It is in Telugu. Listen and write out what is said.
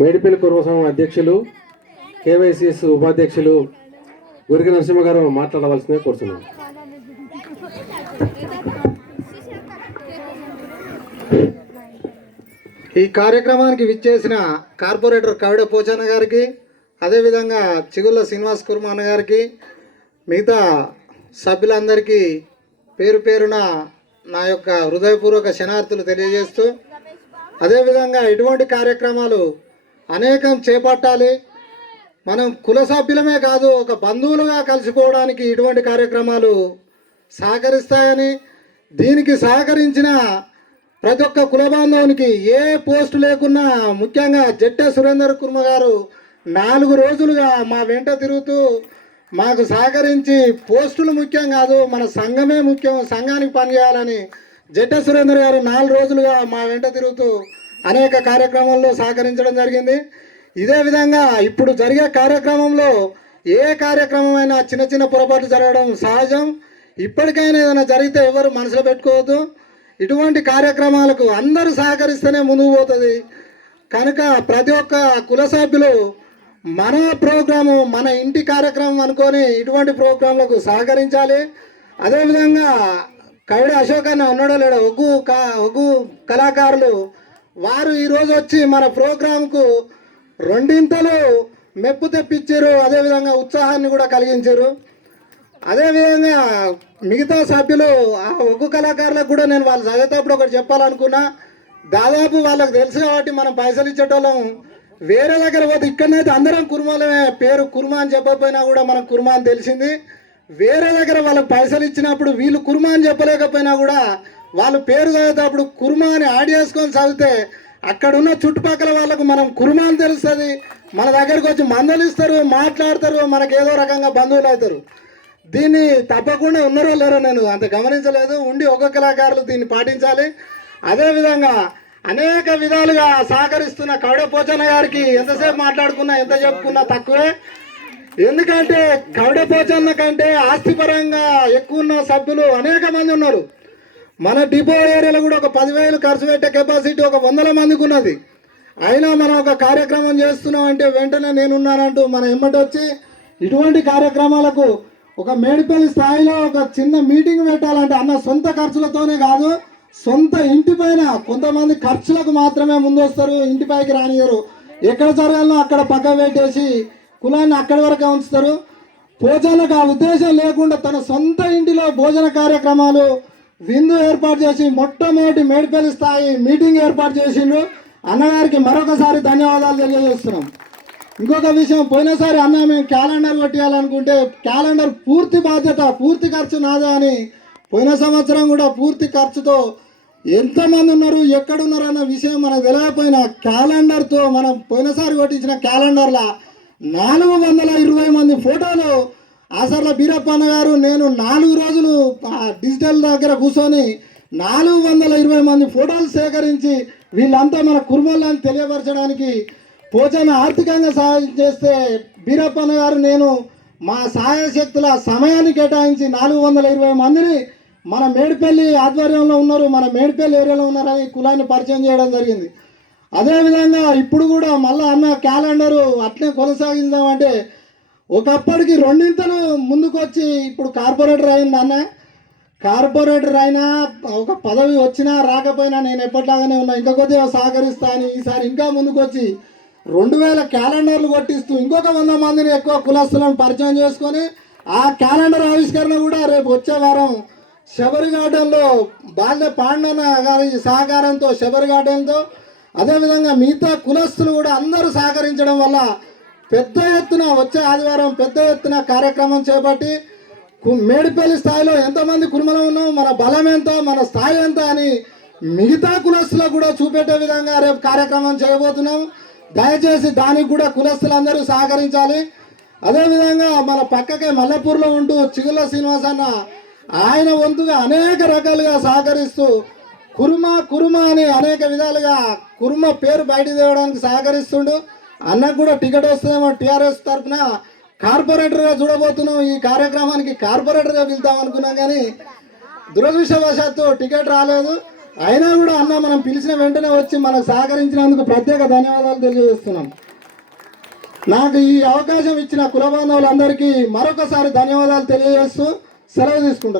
మేడిపల్లి కుర్మ సంఘం అధ్యక్షులు కేవైసీఎస్ ఉపాధ్యక్షులు గురికి నరసింహ గారు మాట్లాడవలసిందే కోరుతున్నాను. ఈ కార్యక్రమానికి విచ్చేసిన కార్పొరేటర్ కవిడ పోచన్న గారికి, అదేవిధంగా చిగుళ్ళ శ్రీనివాస్ కుర్మ అన్న గారికి, మిగతా సభ్యులందరికీ పేరు పేరున నా యొక్క హృదయపూర్వక శనార్థులు తెలియజేస్తూ, అదేవిధంగా ఇటువంటి కార్యక్రమాలు అనేకం చేపట్టాలి. మనం కుల సభ్యులమే కాదు, ఒక బంధువులుగా కలిసిపోవడానికి ఇటువంటి కార్యక్రమాలు సహకరిస్తాయని, దీనికి సహకరించిన ప్రతి ఒక్క కుల బాంధవునికి ఏ పోస్టు లేకున్నా, ముఖ్యంగా జట్టె సురేందర్ కుర్మ గారు 4 రోజులుగా మా వెంట తిరుగుతూ మాకు సహకరించి, పోస్టులు ముఖ్యం కాదు, మన సంఘమే ముఖ్యం, సంఘానికి పనిచేయాలని జట్టె సురేందర్ గారు 4 రోజులుగా మా వెంట తిరుగుతూ అనేక కార్యక్రమాల్లో సహకరించడం జరిగింది. ఇదే విధంగా ఇప్పుడు జరిగే కార్యక్రమంలో ఏ కార్యక్రమమైనా చిన్న చిన్న పొరపాట్లు జరగడం సహజం. ఇప్పటికైనా ఏదైనా జరిగితే ఎవరు మనసులో పెట్టుకోవద్దు. ఇటువంటి కార్యక్రమాలకు అందరూ సహకరిస్తేనే ముందుకు పోతుంది. కనుక ప్రతి ఒక్క కుల సభ్యులు మన ప్రోగ్రాము, మన ఇంటి కార్యక్రమం అనుకొని ఇటువంటి ప్రోగ్రాంలకు సహకరించాలి. అదేవిధంగా కవిడ అశోక్ అన్న ఉన్నాడో లేడో, ఒగ్గు కళాకారులు వారు ఈరోజు వచ్చి మన ప్రోగ్రాంకు 2 మెప్పు తెప్పించారు, అదేవిధంగా ఉత్సాహాన్ని కూడా కలిగించారు. అదేవిధంగా మిగతా సభ్యులు ఆ ఒగ్గు కళాకారులకు కూడా నేను వాళ్ళు చదివేటప్పుడు ఒకటి చెప్పాలనుకున్నా. దాదాపు వాళ్ళకి తెలుసు కాబట్టి మనం పైసలు ఇచ్చేటోళ్ళం, వేరే దగ్గర పోతే ఇక్కడనైతే అందరం కుర్మాలమే, పేరు కుర్మా అని చెప్పకపోయినా కూడా మనకు కుర్మా అని తెలిసింది. వేరే దగ్గర వాళ్ళకి పైసలు ఇచ్చినప్పుడు వీళ్ళు కుర్మా అని చెప్పలేకపోయినా కూడా వాళ్ళు పేరు చదివేటప్పుడు కుర్మా అని యాడ్ చేసుకొని చదివితే అక్కడున్న చుట్టుపక్కల వాళ్ళకు మనం కుర్మా అని తెలుస్తుంది. మన దగ్గరకు వచ్చి మందలిస్తారు, మాట్లాడతారు, మనకు ఏదో రకంగా బంధువులు అవుతారు. దీన్ని తప్పకుండా ఉన్నారో లేరో నేను అంత గమనించలేదు, ఉండి ఒక్క కళాకారులు దీన్ని పాటించాలి. అదేవిధంగా అనేక విధాలుగా సహకరిస్తున్న కవిడ పోచన్న గారికి ఎంతసేపు మాట్లాడుకున్నా, ఎంత చెప్పుకున్నా తక్కువే. ఎందుకంటే కవిడ పోచన్న కంటే ఆస్తిపరంగా ఎక్కువ ఉన్న సభ్యులు అనేక మంది ఉన్నారు. మన డిపో ఏరియాలో కూడా ఒక 10,000 ఖర్చు పెట్టే కెపాసిటీ ఒక 100 మందికి ఉన్నది. అయినా మనం ఒక కార్యక్రమం చేస్తున్నాం అంటే వెంటనే నేనున్నానంటూ మన ఎమ్మటి వచ్చి ఇటువంటి కార్యక్రమాలకు ఒక మేడిపల్లి స్థాయిలో ఒక చిన్న మీటింగ్ పెట్టాలంటే అన్న సొంత ఖర్చులతోనే కాదు, సొంత ఇంటిపైన కొంతమంది ఖర్చులకు మాత్రమే ముందొస్తారు, ఇంటిపైకి రానియరు. ఎక్కడ జరగాలో అక్కడ పక్క పెట్టేసి కులాన్ని అక్కడి వరకే ఉంచుతారు. పోచన్నకు ఆ ఉద్దేశం లేకుండా తన సొంత ఇంటిలో భోజన కార్యక్రమాలు, విందు ఏర్పాటు చేసి మొట్టమొదటి మేడిపల్లి స్థాయి మీటింగ్ ఏర్పాటు చేసిండు. అన్నగారికి మరొకసారి ధన్యవాదాలు తెలియజేస్తున్నాం. ఇంకొక విషయం, పోయినసారి అన్న మేము క్యాలెండర్ కొట్టియాలనుకుంటే క్యాలెండర్ పూర్తి బాధ్యత, పూర్తి ఖర్చు నాదే అని, పోయిన సంవత్సరం కూడా పూర్తి ఖర్చుతో ఎంతమంది ఉన్నారు, ఎక్కడున్నారు అన్న విషయం మనకు తెలియకపోయినా క్యాలెండర్తో మనం పోయినసారి కొట్టించిన క్యాలెండర్ల 420 మంది ఫోటోలు ఆసర్ల బీరప్పన్న గారు నేను 4 రోజులు డిజిటల్ దగ్గర కూర్చొని 420 మంది ఫోటోలు సేకరించి వీళ్ళంతా మన కుర్మల్ని తెలియపరచడానికి పోచన్న ఆర్థికంగా సహాయం చేస్తే బీరప్పన్న గారు నేను మా సహాయ శక్తుల సమయాన్ని కేటాయించి 420 మందిని మన మేడిపల్లి ఆధ్వర్యంలో ఉన్నారు, మన మేడిపల్లి ఏరియాలో ఉన్నారని కులాన్ని పరిచయం చేయడం జరిగింది. అదేవిధంగా ఇప్పుడు కూడా మళ్ళీ అన్న క్యాలెండరు అట్లే కొనసాగిద్దామంటే ఒకప్పటికి 2 ముందుకు వచ్చి ఇప్పుడు కార్పొరేటర్ అయింది అన్న. కార్పొరేటర్ అయినా ఒక పదవి వచ్చినా రాకపోయినా నేను ఎప్పటిలాగానే ఉన్నా, ఇంకా కొద్దిగా సహకరిస్తా అని ఈసారి ఇంకా ముందుకు వచ్చి 2000 క్యాలెండర్లు కొట్టిస్తూ ఇంకొక 100 మందిని ఎక్కువ కులస్తులను పరిచయం చేసుకొని ఆ క్యాలెండర్ ఆవిష్కరణ కూడా రేపు వచ్చే వారం శబరి గార్డెన్లో బాల్య పాండన గారి సహకారంతో శబరి గార్డెన్తో, అదేవిధంగా మిగతా కులస్తులు కూడా అందరూ సహకరించడం వల్ల పెద్ద ఎత్తున వచ్చే ఆదివారం పెద్ద ఎత్తున కార్యక్రమం చేపట్టి మేడిపల్లి స్థాయిలో ఎంతమంది కుర్మలు ఉన్నాం, మన బలం ఎంత, మన స్థాయి ఎంత అని మిగతా కులస్తులకు కూడా చూపెట్టే విధంగా రేపు కార్యక్రమం చేయబోతున్నాం. దయచేసి దానికి కూడా కులస్తులందరూ సహకరించాలి. అదేవిధంగా మన పక్కకే మల్లెపూర్లో ఉంటూ చిగుళ్ళ శ్రీనివాస్ అన్న ఆయన వంతుగా అనేక రకాలుగా సహకరిస్తూ కుర్మా అని అనేక విధాలుగా కుర్మ పేరు బయట తేవడానికి సహకరిస్తుండు. అన్నకు కూడా టికెట్ వస్తుందేమో టీఆర్ఎస్ తరఫున కార్పొరేటర్గా చూడబోతున్నాం. ఈ కార్యక్రమానికి కార్పొరేటర్గా పిలుద్దాం అనుకున్నాం కానీ దురదృష్టవశాత్తు టికెట్ రాలేదు. అయినా కూడా అన్న మనం పిలిచిన వెంటనే వచ్చి మనకు సహకరించినందుకు ప్రత్యేక ధన్యవాదాలు తెలియజేస్తున్నాం. నాకు ఈ అవకాశం ఇచ్చిన కుల బాంధవులందరికీ మరొకసారి ధన్యవాదాలు తెలియజేస్తూ సెలవు తీసుకుంటాను.